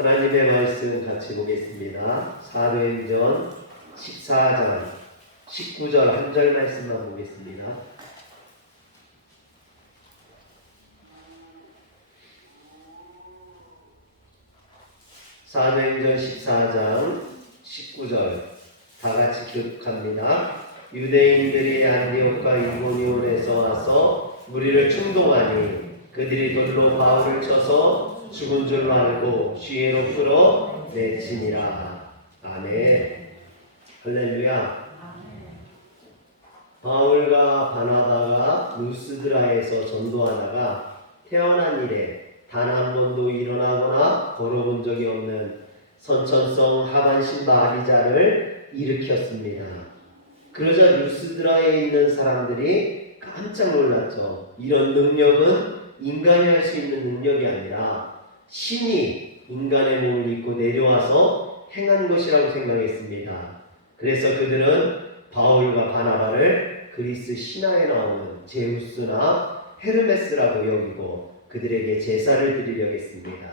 하나님의 말씀 같이 보겠습니다. 사도행전 14장 19절 한 절 말씀만 보겠습니다. 사도행전 14장 19절 다 같이 교독합니다. 유대인들이 안디옥과 이고니온에서 와서 무리를 충동하니 그들이 돌로 바울을 쳐서 죽은 줄로 알고 시외로 풀어 내치니라. 아멘. 할렐루야. 바울과 바나바가 루스드라에서 전도하다가 태어난 이래 단 한 번도 일어나거나 걸어본 적이 없는 선천성 하반신바 아비자를 일으켰습니다. 그러자 루스드라에 있는 사람들이 깜짝 놀랐죠. 이런 능력은 인간이 할 수 있는 능력이 아니라 신이 인간의 몸을 입고 내려와서 행한 것이라고 생각했습니다. 그래서 그들은 바울과 바나바를 그리스 신화에 나오는 제우스나 헤르메스라고 여기고 그들에게 제사를 드리려 했습니다.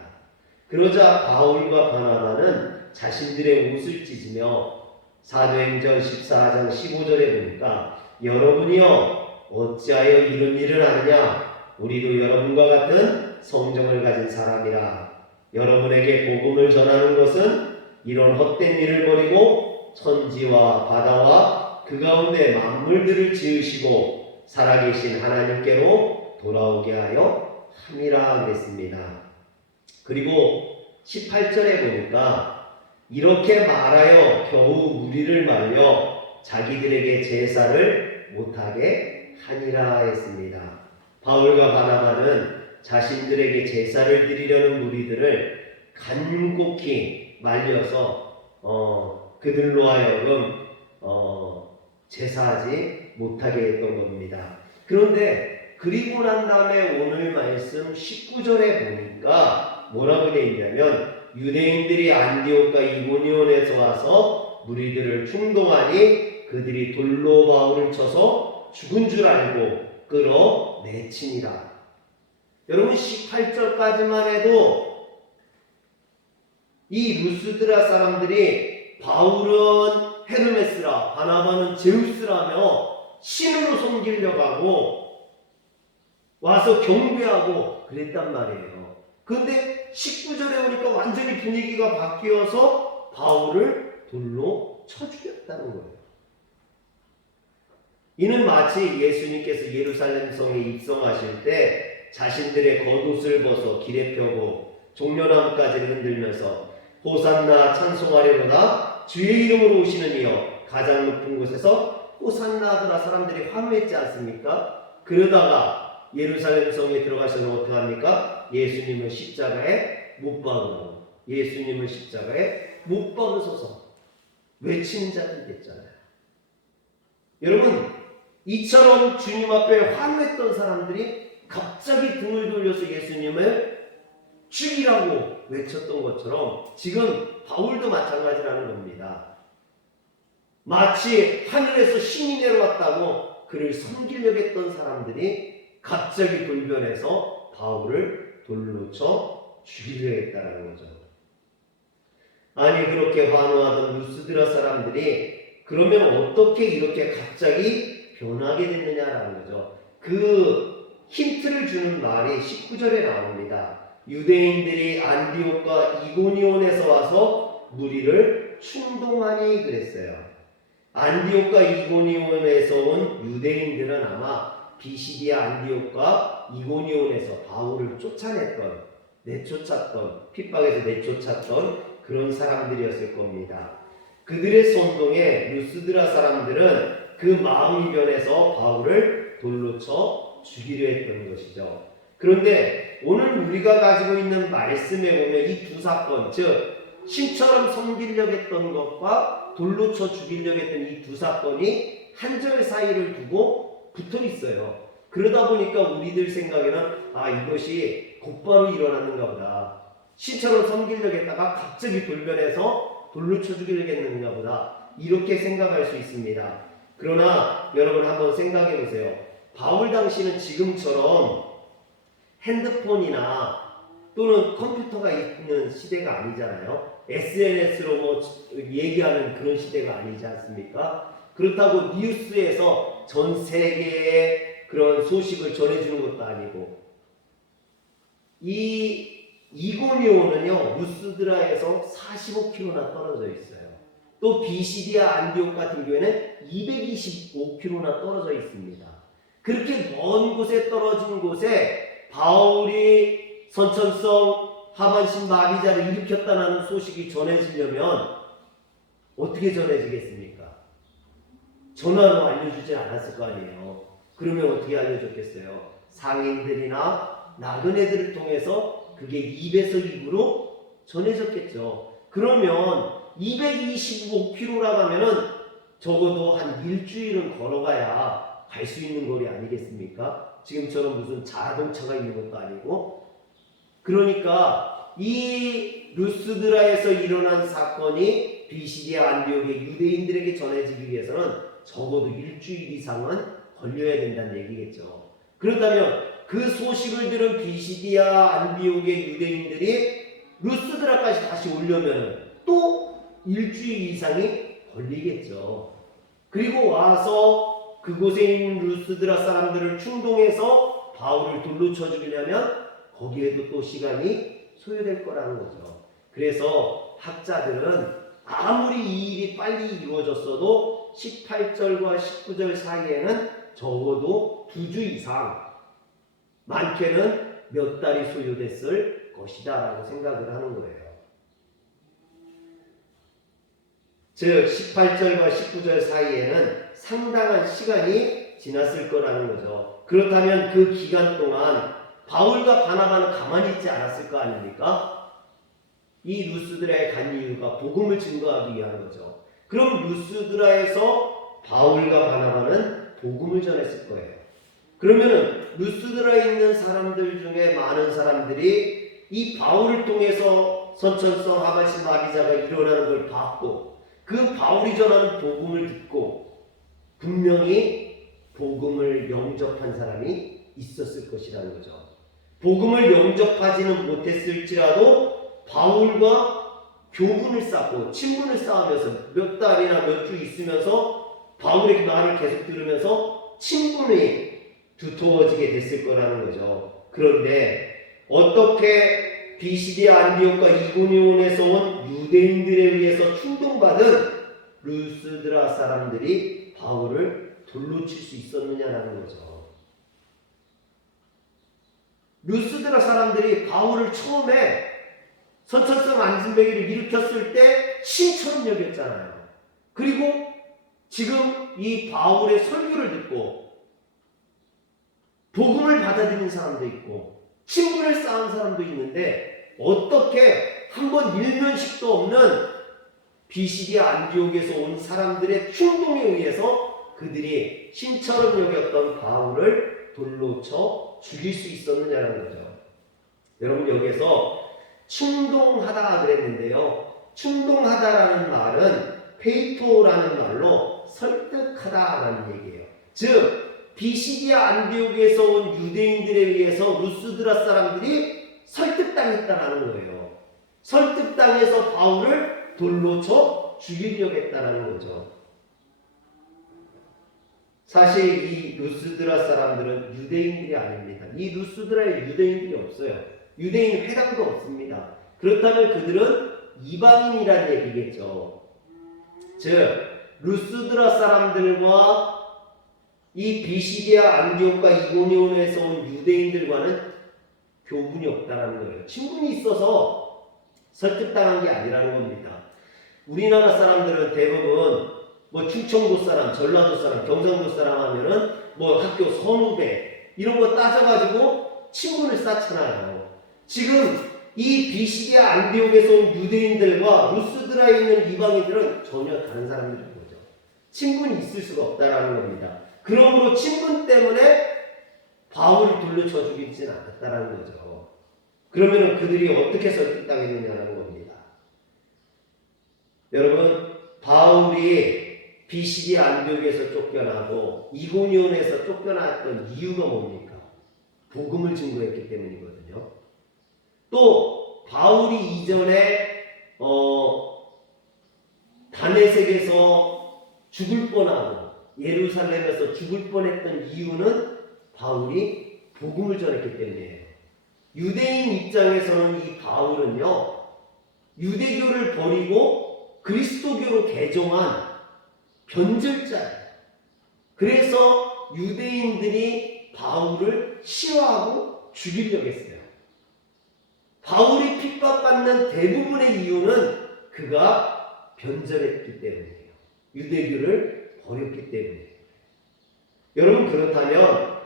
그러자 바울과 바나바는 자신들의 옷을 찢으며 사도행전 14장 15절에 보니까 여러분이여 어찌하여 이런 일을 하느냐? 우리도 여러분과 같은 성정을 가진 사람이라. 여러분에게 복음을 전하는 것은 이런 헛된 일을 버리고 천지와 바다와 그 가운데 만물들을 지으시고 살아계신 하나님께로 돌아오게 하여 함이라 그랬습니다. 그리고 18절에 보니까 이렇게 말하여 겨우 무리를 말려 자기들에게 제사를 못하게 하니라 했습니다. 바울과 바나바는 자신들에게 제사를 드리려는 무리들을 간곡히 말려서 그들로 하여금 제사하지 못하게 했던 겁니다. 그런데 그리고 난 다음에 오늘 말씀 19절에 보니까 뭐라고 되어 있냐면 유대인들이 안디옥과 이고니온에서 와서 무리들을 충동하니 그들이 돌로 바울을 쳐서 죽은 줄 알고 끌어내치니라. 여러분 18절까지만 해도 이 루스드라 사람들이 바울은 헤르메스라 바나바는 제우스라며 신으로 섬기려고 하고 와서 경배하고 그랬단 말이에요. 그런데 19절에 보니까 완전히 분위기가 바뀌어서 바울을 돌로 쳐 죽였다는 거예요. 이는 마치 예수님께서 예루살렘 성에 입성하실 때 자신들의 겉옷을 벗어 길에 펴고 종려나무까지를 흔들면서 호산나 찬송하려거나 주의 이름으로 오시는 이여 가장 높은 곳에서 호산나하더라 사람들이 환호했지 않습니까? 그러다가 예루살렘 성에 들어가셔서 어떻게 합니까? 예수님을 십자가에 못 박으라고. 예수님을 십자가에 못 박으소서 외치는 자들이 됐잖아요. 여러분 이처럼 주님 앞에 환호했던 사람들이 갑자기 등을 돌려서 예수님을 죽이라고 외쳤던 것처럼 지금 바울도 마찬가지라는 겁니다. 마치 하늘에서 신이 내려왔다고 그를 섬기려고 했던 사람들이 갑자기 돌변해서 바울을 돌로 쳐 죽이려 했다는 거죠. 아니 그렇게 환호하던 루스드라 사람들이 그러면 어떻게 이렇게 갑자기 변하게 됐느냐라는 거죠. 그 힌트를 주는 말이 19절에 나옵니다. 유대인들이 안디옥과 이고니온에서 와서 무리를 충동하니 그랬어요. 안디옥과 이고니온에서 온 유대인들은 아마 비시디아 안디옥과 이고니온에서 바울을 쫓아냈던, 내쫓았던, 핍박에서 내쫓았던 그런 사람들이었을 겁니다. 그들의 선동에 루스드라 사람들은 그 마음이 변해서 바울을 돌로 쳐 죽이려 했던 것이죠. 그런데 오늘 우리가 가지고 있는 말씀에 보면 이 두 사건, 즉 신처럼 섬기려고 했던 것과 돌로 쳐 죽이려고 했던 이 두 사건이 한 절 사이를 두고 붙어 있어요. 그러다 보니까 우리들 생각에는 이것이 곧바로 일어나는가 보다. 신처럼 섬기려고 했다가 갑자기 돌변해서 돌로 쳐 죽이려고 했는가 보다. 이렇게 생각할 수 있습니다. 그러나 여러분 한번 생각해 보세요. 바울 당시는 지금처럼 핸드폰이나 또는 컴퓨터가 있는 시대가 아니잖아요. SNS로 뭐 얘기하는 그런 시대가 아니지 않습니까? 그렇다고 뉴스에서 전 세계의 그런 소식을 전해주는 것도 아니고, 이 이고니온은요 루스드라에서 45km나 떨어져 있어요. 또 비시디아 안디옥 같은 경우에는 225km나 떨어져 있습니다. 그렇게 먼 곳에 떨어진 곳에 바울이 선천성 하반신 마비자를 일으켰다는 소식이 전해지려면 어떻게 전해지겠습니까? 전화로 알려주지 않았을 거 아니에요. 그러면 어떻게 알려줬겠어요? 상인들이나 나그네들을 통해서 그게 입에서 입으로 전해졌겠죠. 그러면 225km라고 하면은 적어도 한 일주일은 걸어가야 갈 수 있는 거리 아니겠습니까? 지금처럼 무슨 자동차가 있는 것도 아니고. 그러니까 이 루스드라에서 일어난 사건이 비시디아 안디옥의 유대인들에게 전해지기 위해서는 적어도 일주일 이상은 걸려야 된다는 얘기겠죠. 그렇다면 그 소식을 들은 비시디아 안디옥의 유대인들이 루스드라까지 다시 오려면 또 일주일 이상이 걸리겠죠. 그리고 와서 그곳에 있는 루스드라 사람들을 충동해서 바울을 돌로 쳐 죽이려면 거기에도 또 시간이 소요될 거라는 거죠. 그래서 학자들은 아무리 이 일이 빨리 이루어졌어도 18절과 19절 사이에는 적어도 2주 이상, 많게는 몇 달이 소요됐을 것이다 라고 생각을 하는 거예요. 즉 18절과 19절 사이에는 상당한 시간이 지났을 거라는 거죠. 그렇다면 그 기간 동안 바울과 바나바는 가만히 있지 않았을 거 아닙니까? 이 루스드라에 간 이유가 복음을 증거하기 위한 거죠. 그럼 루스드라에서 바울과 바나바는 복음을 전했을 거예요. 그러면은 루스드라에 있는 사람들 중에 많은 사람들이 이 바울을 통해서 선천성 하반신 마비자가 일어나는 걸 봤고, 그 바울이 전하는 복음을 듣고 분명히 복음을 영접한 사람이 있었을 것이라는 거죠. 복음을 영접하지는 못했을지라도 바울과 교분을 쌓고 친분을 쌓으면서 몇 달이나 몇 주 있으면서 바울의 말을 계속 들으면서 친분이 두터워지게 됐을 거라는 거죠. 그런데 어떻게 비시디아 안디옥과 이고니온에서 온 유대인들에 의해서 충동받은 루스드라 사람들이 바울을 돌로 칠 수 있었느냐라는 거죠. 루스드라 사람들이 바울을 처음에 선천성 안진뱅이를 일으켰을 때 신처럼 여겼잖아요. 그리고 지금 이 바울의 설교를 듣고 복음을 받아들인 사람도 있고 친분을 쌓은 사람도 있는데 어떻게 한번 일면식도 없는 비시디아 안디옥에서 온 사람들의 충동에 의해서 그들이 신처럼 여겼던 바울을 돌로 쳐 죽일 수 있었느냐는 거죠. 여러분 여기서 충동하다 그랬는데요. 충동하다라는 말은 페이토라는 말로 설득하다라는 얘기예요. 즉 비시디아 안디옥에서 온 유대인들에 의해서 루스드라 사람들이 설득당했다라는 거예요. 설득당해서 바울을 돌로 쳐 죽이려고 했다라는 거죠. 사실 이 루스드라 사람들은 유대인들이 아닙니다. 이 루스드라에 유대인들이 없어요. 유대인 회당도 없습니다. 그렇다면 그들은 이방인이라는 얘기겠죠. 즉 루스드라 사람들과 이 비시디아 안디옥과 이고니온에서 온 유대인들과는 교분이 없다는 거예요. 친분이 있어서 설득당한 게 아니라는 겁니다. 우리나라 사람들은 대부분 뭐 충청도 사람, 전라도 사람, 경상도 사람 하면은 뭐 학교 선후배 이런 거 따져가지고 친분을 쌓잖아요. 지금 이 비시디아 안디옥에서 온 유대인들과 루스드라에 있는 이방인들은 전혀 다른 사람들인 거죠. 친분이 있을 수가 없다라는 겁니다. 그러므로 친분 때문에 바울을 돌려 쳐 죽이지는 않았다라는 거죠. 그러면 그들이 어떻게 설득당했느냐는 겁니다. 여러분, 바울이 비시디아 안디옥에서 쫓겨나고 이고니온에서 쫓겨났던 이유가 뭡니까? 복음을 증거했기 때문이거든요. 또 바울이 이전에 다메섹에서 죽을 뻔하고 예루살렘에서 죽을 뻔했던 이유는 바울이 복음을 전했기 때문이에요. 유대인 입장에서는 이 바울은요, 유대교를 버리고 그리스도교로 개종한 변절자예요. 그래서 유대인들이 바울을 싫어하고 죽이려고 했어요. 바울이 핍박받는 대부분의 이유는 그가 변절했기 때문이에요. 유대교를 버렸기 때문이에요. 여러분, 그렇다면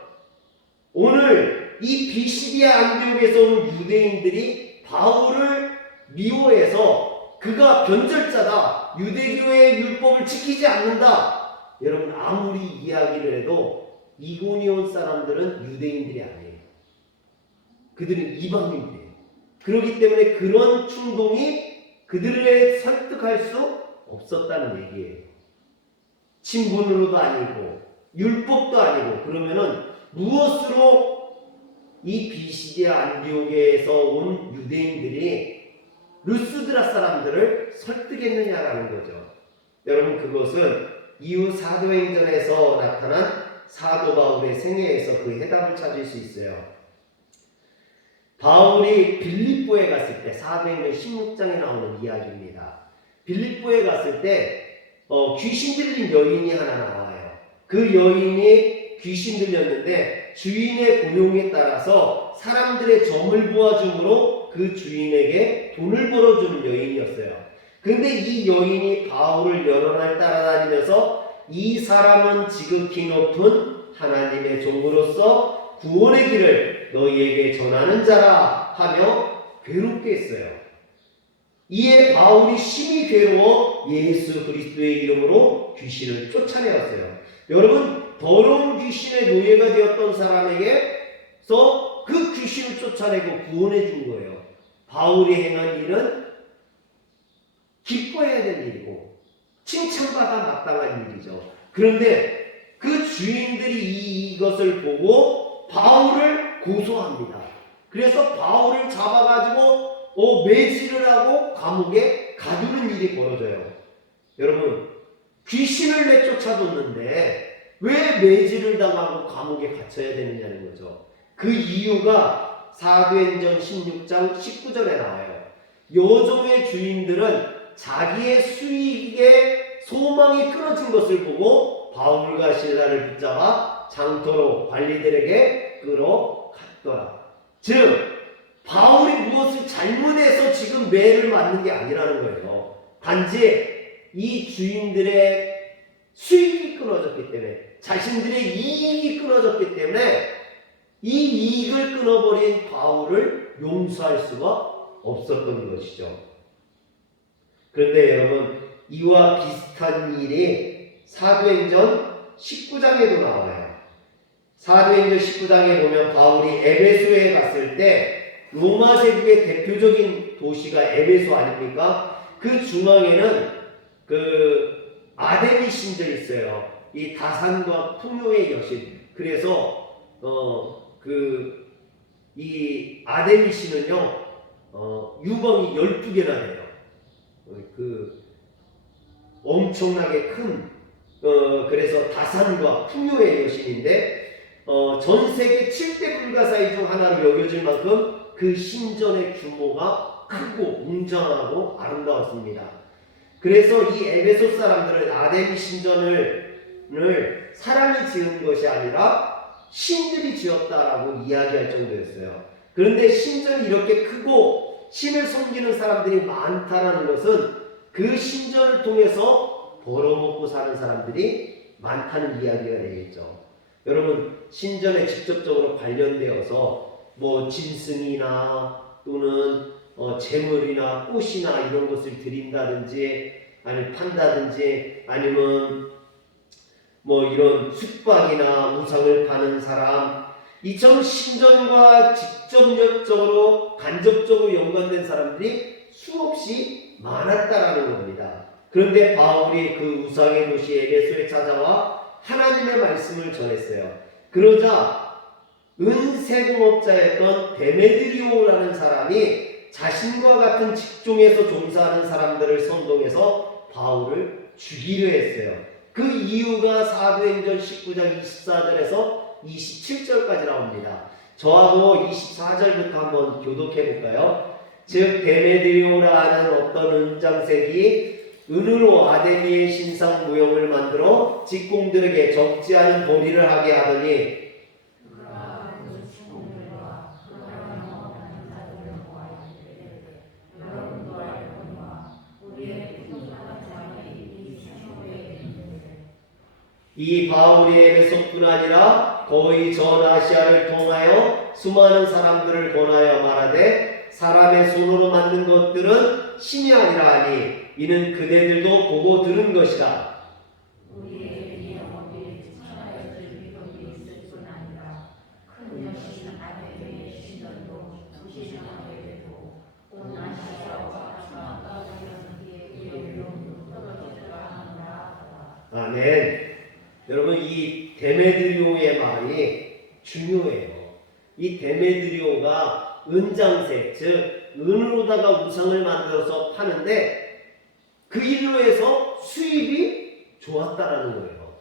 오늘 이 비시디아 안디옥에서 온 유대인들이 바울을 미워해서 그가 변절자다, 유대교의 율법을 지키지 않는다, 여러분 아무리 이야기를 해도 이고니온 사람들은 유대인들이 아니에요. 그들은 이방인들이에요. 그렇기 때문에 그런 충동이 그들을 설득할 수 없었다는 얘기예요. 친분으로도 아니고 율법도 아니고, 그러면은 무엇으로 이 비시디아 안디옥에서 온 유대인들이 루스드라 사람들을 설득했느냐라는 거죠. 여러분, 그것은 이후 사도행전에서 나타난 사도 바울의 생애에서 그 해답을 찾을 수 있어요. 바울이 빌립보에 갔을 때, 사도행전 16장에 나오는 이야기입니다. 빌립보에 갔을 때 귀신 들린 여인이 하나 나와요. 그 여인이 귀신 들렸는데 주인의 고용에 따라서 사람들의 점을 보아줌으로 그 주인에게 돈을 벌어주는 여인이었어요. 근데 이 여인이 바울을 여러 날 따라다니면서 이 사람은 지극히 높은 하나님의 종으로서 구원의 길을 너희에게 전하는 자라 하며 괴롭게 했어요. 이에 바울이 심히 괴로워 예수 그리스도의 이름으로 귀신을 쫓아내었어요. 여러분, 더러운 귀신의 노예가 되었던 사람에게서 그 귀신을 쫓아내고 구원해 준 거예요. 바울이 행한 일은 기뻐해야 될 일이고 칭찬받아 마땅한 일이죠. 그런데 그 주인들이 이것을 보고 바울을 고소합니다. 그래서 바울을 잡아가지고 매질을 하고 감옥에 가두는 일이 벌어져요. 여러분, 귀신을 내쫓아뒀는데 왜 매질을 당하고 감옥에 갇혀야 되느냐는 거죠. 그 이유가 사도행전 16장 19절에 나와요. 여종의 주인들은 자기의 수익에 소망이 끊어진 것을 보고 바울과 실라를 붙잡아 장터로 관리들에게 끌어갔더라. 즉, 바울이 무엇을 잘못해서 지금 매를 맞는 게 아니라는 거예요. 단지 이 주인들의 수익이 끊어졌기 때문에, 자신들의 이익이 끊어졌기 때문에 이 이익을 끊어버린 바울을 용서할 수가 없었던 것이죠. 그런데 여러분, 이와 비슷한 일이 사도행전 19장에도 나와요. 사도행전 19장에 보면 바울이 에베소에 갔을 때, 로마 제국의 대표적인 도시가 에베소 아닙니까? 그 중앙에는 그 아데미 신전이 있어요. 이 다산과 풍요의 여신. 그래서 이 아데미 신은요, 유방이 12개나 돼요. 엄청나게 큰, 그래서 다산과 풍요의 여신인데, 전 세계 7대 불가사의 중 하나로 여겨질 만큼 그 신전의 규모가 크고 웅장하고 아름다웠습니다. 그래서 이 에베소 사람들은 아데미 신전을 사람이 지은 것이 아니라 신들이 지었다라고 이야기할 정도였어요. 그런데 신전이 이렇게 크고 신을 섬기는 사람들이 많다라는 것은 그 신전을 통해서 벌어먹고 사는 사람들이 많다는 이야기가 되겠죠. 여러분, 신전에 직접적으로 관련되어서 뭐 짐승이나 또는 재물이나 꽃이나 이런 것을 드린다든지 아니면 판다든지 아니면 뭐 이런 숙박이나 우상을 파는 사람, 이처럼 신전과 직접적으로 간접적으로 연관된 사람들이 수없이 많았다라는 겁니다. 그런데 바울이 그 우상의 도시 에베소에 찾아와 하나님의 말씀을 전했어요. 그러자 은세공업자였던 데메드리오라는 사람이 자신과 같은 직종에서 종사하는 사람들을 선동해서 바울을 죽이려 했어요. 그 이유가 사도행전 19장 24절에서 27절까지 나옵니다. 저하고 24절부터 한번 교독해 볼까요? 즉 데메드리오라는 어떤 은장색이 은으로 아데미의 신상 무용을 만들어 직공들에게 적지 않은 도리를 하게 하더니 이 바울이 에베소뿐 아니라 거의 전 아시아를 통하여 수많은 사람들을 권하여 말하되 사람의 손으로 만든 것들은 신이 아니라 하니 이는 그대들도 보고 들은 것이다. 아멘. 여러분 이 데메드리오의 말이 중요해요. 이 데메드리오가 은장색 즉 은으로다가 우상을 만들어서 파는데 그 일로 해서 수입이 좋았다라는 거예요.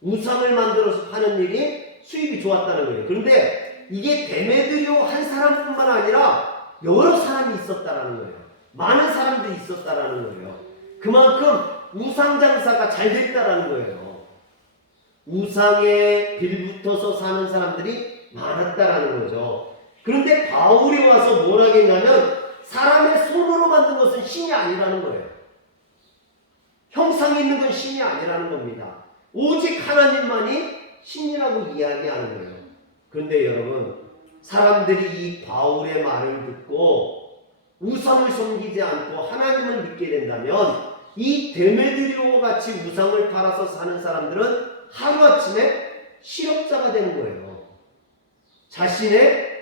우상을 만들어서 파는 일이 수입이 좋았다는 거예요. 그런데 이게 데메드리오 한 사람뿐만 아니라 여러 사람이 있었다라는 거예요. 많은 사람들이 있었다라는 거예요. 그만큼 우상 장사가 잘 됐다라는 거예요. 우상에 빌붙어서 사는 사람들이 많았다라는 거죠. 그런데 바울이 와서 뭘 하겠냐면 사람의 손으로 만든 것은 신이 아니라는 거예요. 형상이 있는 건 신이 아니라는 겁니다. 오직 하나님만이 신이라고 이야기하는 거예요. 그런데 여러분 사람들이 이 바울의 말을 듣고 우상을 섬기지 않고 하나님을 믿게 된다면 이 데메드리오 같이 우상을 팔아서 사는 사람들은 하루아침에 실업자가 되는 거예요. 자신의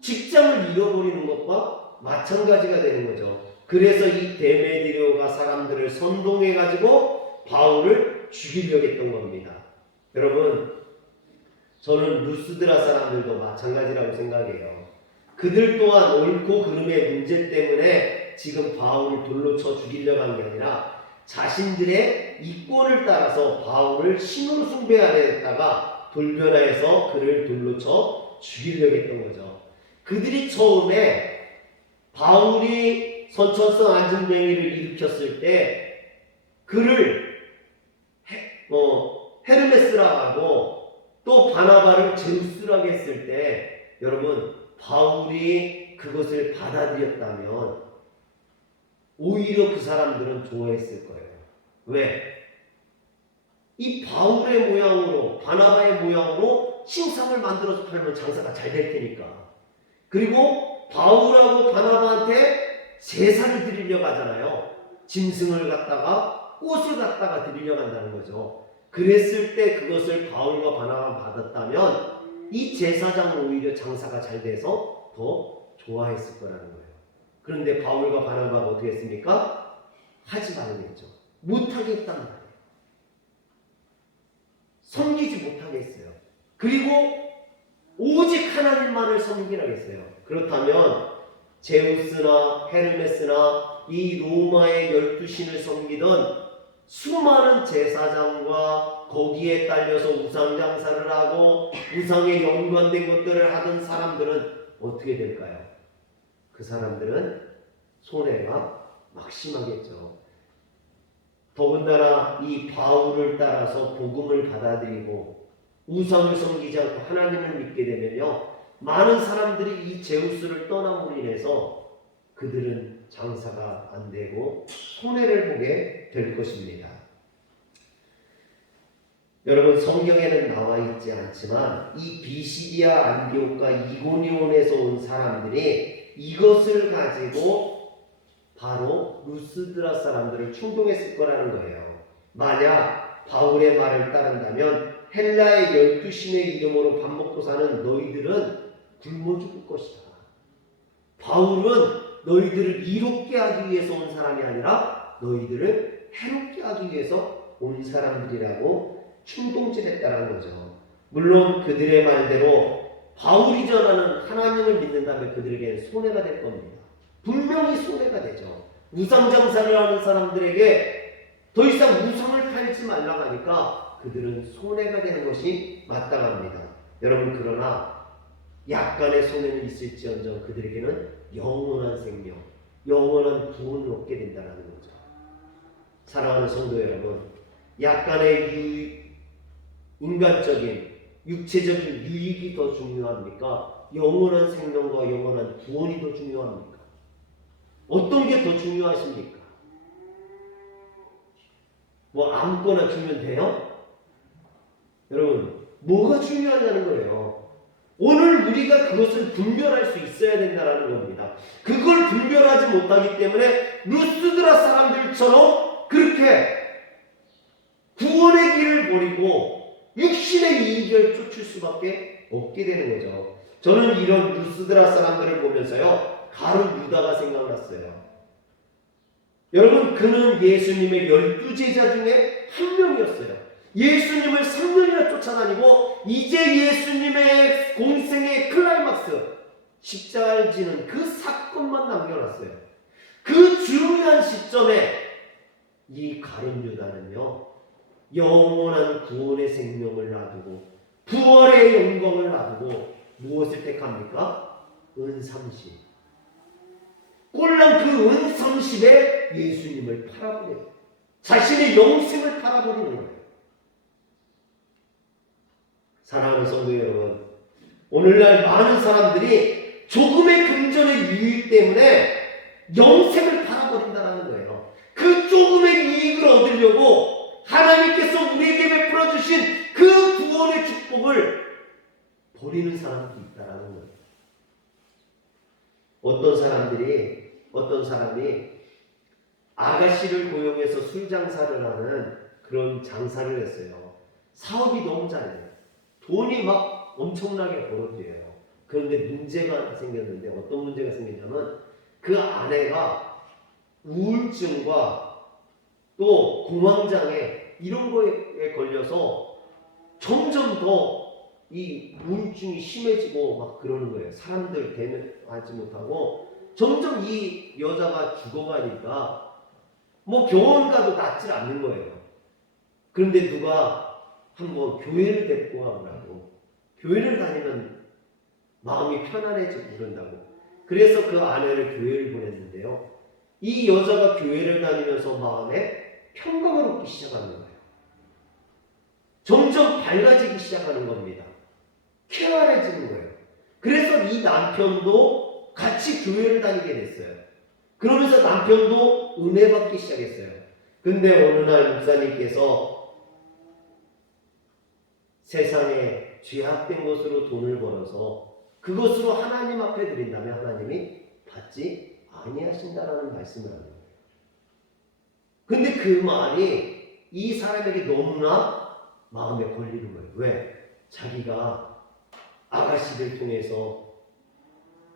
직장을 잃어버리는 것과 마찬가지가 되는 거죠. 그래서 이 데메드리오가 사람들을 선동해가지고 바울을 죽이려고 했던 겁니다. 여러분 저는 루스드라 사람들도 마찬가지라고 생각해요. 그들 또한 옳고 그름의 문제 때문에 지금 바울을 돌로 쳐 죽이려고 한 게 아니라 자신들의 이권을 따라서 바울을 신으로 숭배하려 했다가 돌변화해서 그를 돌로 쳐 죽이려고 했던 거죠. 그들이 처음에 바울이 선천성 안진뱅이를 일으켰을 때 그를 헤르메스라 하고 또 바나바를 제우스라고 했을 때 여러분 바울이 그것을 받아들였다면 오히려 그 사람들은 좋아했을 거예요. 왜? 이 바울의 모양으로 바나바의 모양으로 신상을 만들어서 팔면 장사가 잘 될 테니까. 그리고 바울하고 바나바한테 제사를 드리려고 하잖아요. 짐승을 갖다가 꽃을 갖다가 드리려고 한다는 거죠. 그랬을 때 그것을 바울과 바나바가 받았다면 이 제사장은 오히려 장사가 잘 돼서 더 좋아했을 거라는 거예요. 그런데 바울과 바나바가 어떻게 했습니까? 하지 말랬죠. 못하게 했단 말이에요. 섬기지 못하게 했어요. 그리고 오직 하나님만을 섬기라고 했어요. 그렇다면 제우스나 헤르메스나 이 로마의 12신을 섬기던 수많은 제사장과 거기에 딸려서 우상장사를 하고 우상에 연관된 것들을 하던 사람들은 어떻게 될까요? 그 사람들은 손해가 막심하겠죠. 더군다나 이 바울을 따라서 복음을 받아들이고 우상을 섬기지 않고 하나님을 믿게 되면요, 많은 사람들이 이 제우스를 떠남으로 인해서 그들은 장사가 안 되고 손해를 보게 될 것입니다. 여러분 성경에는 나와 있지 않지만 이 비시디아 안디옥과 이고니온에서 온 사람들이 이것을 가지고 바로 루스드라 사람들을 충동했을 거라는 거예요. 만약 바울의 말을 따른다면 헬라의 12신의 이름으로 밥 먹고 사는 너희들은 굶어 죽을 것이다. 바울은 너희들을 이롭게 하기 위해서 온 사람이 아니라 너희들을 해롭게 하기 위해서 온 사람들이라고 충동질했다는 거죠. 물론 그들의 말대로 바울이 전하는 하나님을 믿는다면 그들에게는 손해가 될 겁니다. 분명히 손해가 되죠. 우상 장사를 하는 사람들에게 더 이상 우상을 팔지 말라고 하니까 그들은 손해가 되는 것이 마땅합니다. 여러분, 그러나 약간의 손해는 있을지언정 그들에게는 영원한 생명, 영원한 구원을 얻게 된다는 거죠. 사랑하는 성도 여러분, 약간의 인간적인 육체적인 유익이 더 중요합니까? 영원한 생명과 영원한 구원이 더 중요합니까? 어떤 게 더 중요하십니까? 뭐 아무거나 주면 돼요? 여러분, 뭐가 중요하냐는 거예요. 오늘 우리가 그것을 분별할 수 있어야 된다는 겁니다. 그걸 분별하지 못하기 때문에 루스드라 사람들처럼 그렇게 구원의 길을 버리고 육신의 이익을 쫓을 수밖에 없게 되는 거죠. 저는 이런 루스드라 사람들을 보면서요, 가룟 유다가 생각났어요. 여러분, 그는 예수님의 12제자 중에 한 명이었어요. 예수님을 3년이나 쫓아다니고 이제 예수님의 공생의 클라이막스, 십자가를 지는 그 사건만 남겨놨어요. 그 중요한 시점에 이 가룟 유다는요, 영원한 구원의 생명을 놔두고 부활의 영광을 놔두고 무엇을 택합니까? 은삼십. 꼴랑 그 은삼십에 예수님을 팔아버려요. 자신의 영생을 팔아버리는 거예요. 사랑하는 성도 여러분, 오늘날 많은 사람들이 조금의 금전의 유익 때문에 영생을 팔아버린다는 거예요. 그 조금의 이익을 얻으려고 하나님께서 우리에게 베풀어 주신 그 구원의 축복을 버리는 사람들이 있다는 거예요. 어떤 사람이 아가씨를 고용해서 술 장사를 하는 그런 장사를 했어요. 사업이 너무 잘해요. 돈이 막 엄청나게 벌어져요. 그런데 문제가 생겼는데, 어떤 문제가 생겼냐면 그 아내가 우울증과 또 공황장애 이런 거에 걸려서 점점 더 이 우울증이 심해지고 막 그러는 거예요. 사람들 대면하지 못하고 점점 이 여자가 죽어가니까 뭐 병원 가도 낫질 않는 거예요. 그런데 누가 한번 교회를 데리고 가보라고, 교회를 다니면 마음이 편안해지고 그런다고. 그래서 그 아내를 교회를 보냈는데요, 이 여자가 교회를 다니면서 마음에 평강을 얻기 시작하는 거예요. 점점 밝아지기 시작하는 겁니다. 쾌활해지는 거예요. 그래서 이 남편도 같이 교회를 다니게 됐어요. 그러면서 남편도 은혜 받기 시작했어요. 근데 어느 날 목사님께서 세상에 죄악된 것으로 돈을 벌어서 그것으로 하나님 앞에 드린다면 하나님이 받지 아니하신다라는 말씀을 하는 거예요. 근데 그 말이 이 사람에게 너무나 마음에 걸리는 거예요. 왜? 자기가 아가씨를 통해서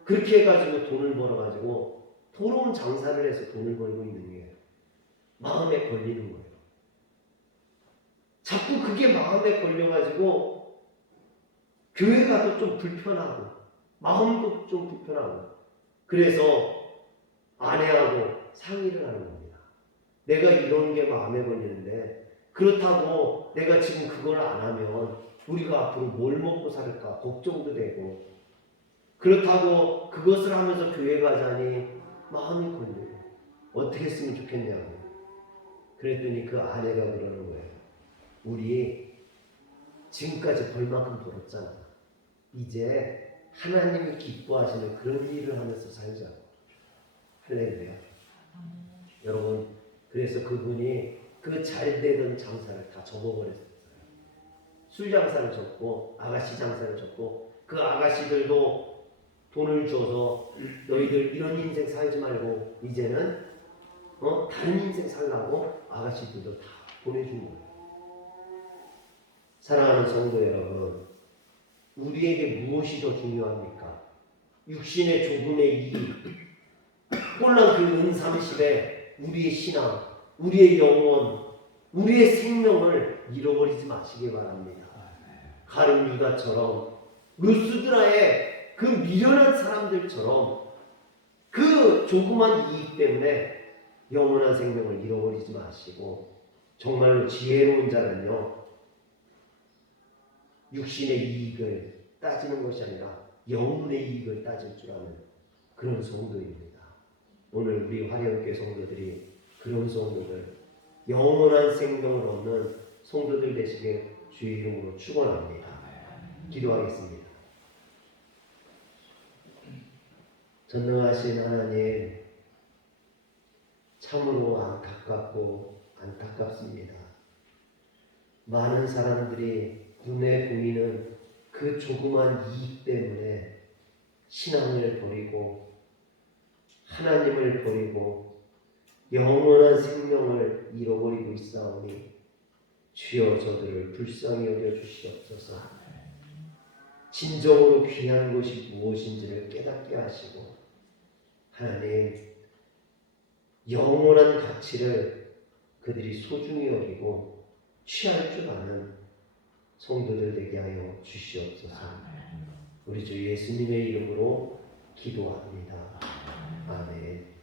그렇게 해가지고 돈을 벌어가지고 더러운 장사를 해서 돈을 벌고 있는 게 마음에 걸리는 거예요. 자꾸 그게 마음에 걸려가지고 교회 가도 좀 불편하고 마음도 좀 불편하고, 그래서 아내하고 상의를 하는 겁니다. 내가 이런 게 마음에 걸리는데 그렇다고 내가 지금 그걸 안 하면 우리가 앞으로 뭘 먹고 살까 걱정도 되고, 그렇다고 그것을 하면서 교회 가자니 마음이 걸려요. 어떻게 했으면 좋겠냐고. 그랬더니 그 아내가 그러는 거예요. 우리 지금까지 벌만큼 벌었잖아. 이제 하나님이 기뻐하시는 그런 일을 하면서 살자고. 할렐루야. 여러분, 그래서 그분이 그 잘되던 장사를 다 접어버렸어요. 술 장사를 접고 아가씨 장사를 접고, 그 아가씨들도 돈을 줘서 너희들 이런 인생 살지 말고 이제는 다른 인생 살라고 아가씨들도 다 보내준 거예요. 사랑하는 성도 여러분, 우리에게 무엇이 더 중요합니까? 육신의 조금의 이익, 꼴랑 그 은삼십에 우리의 신앙, 우리의 영혼, 우리의 생명을 잃어버리지 마시기 바랍니다. 가룟 유다처럼 루스드라의 그 미련한 사람들처럼 그 조그만 이익 때문에 영원한 생명을 잃어버리지 마시고 정말로 지혜로운 자는요 육신의 이익을 따지는 것이 아니라 영혼의 이익을 따질 줄 아는 그런 성도입니다. 오늘 우리 화려교회 성도들이 그런 성도들 영원한 생명을 얻는 성도들 되시길 주의 이름으로 축원합니다. 기도하겠습니다. 전능하신 하나님, 참으로 안타깝고 안타깝습니다. 많은 사람들이 눈에 보이는 그 조그만 이익 때문에 신앙을 버리고 하나님을 버리고 영원한 생명을 잃어버리고 있사오니 주여 저들을 불쌍히 여겨주시옵소서. 진정으로 귀한 것이 무엇인지를 깨닫게 하시고 하나님 영원한 가치를 그들이 소중히 여기고 취할 줄 아는 성도들 되게 하여 주시옵소서. 우리 주 예수님의 이름으로 기도합니다. 아멘.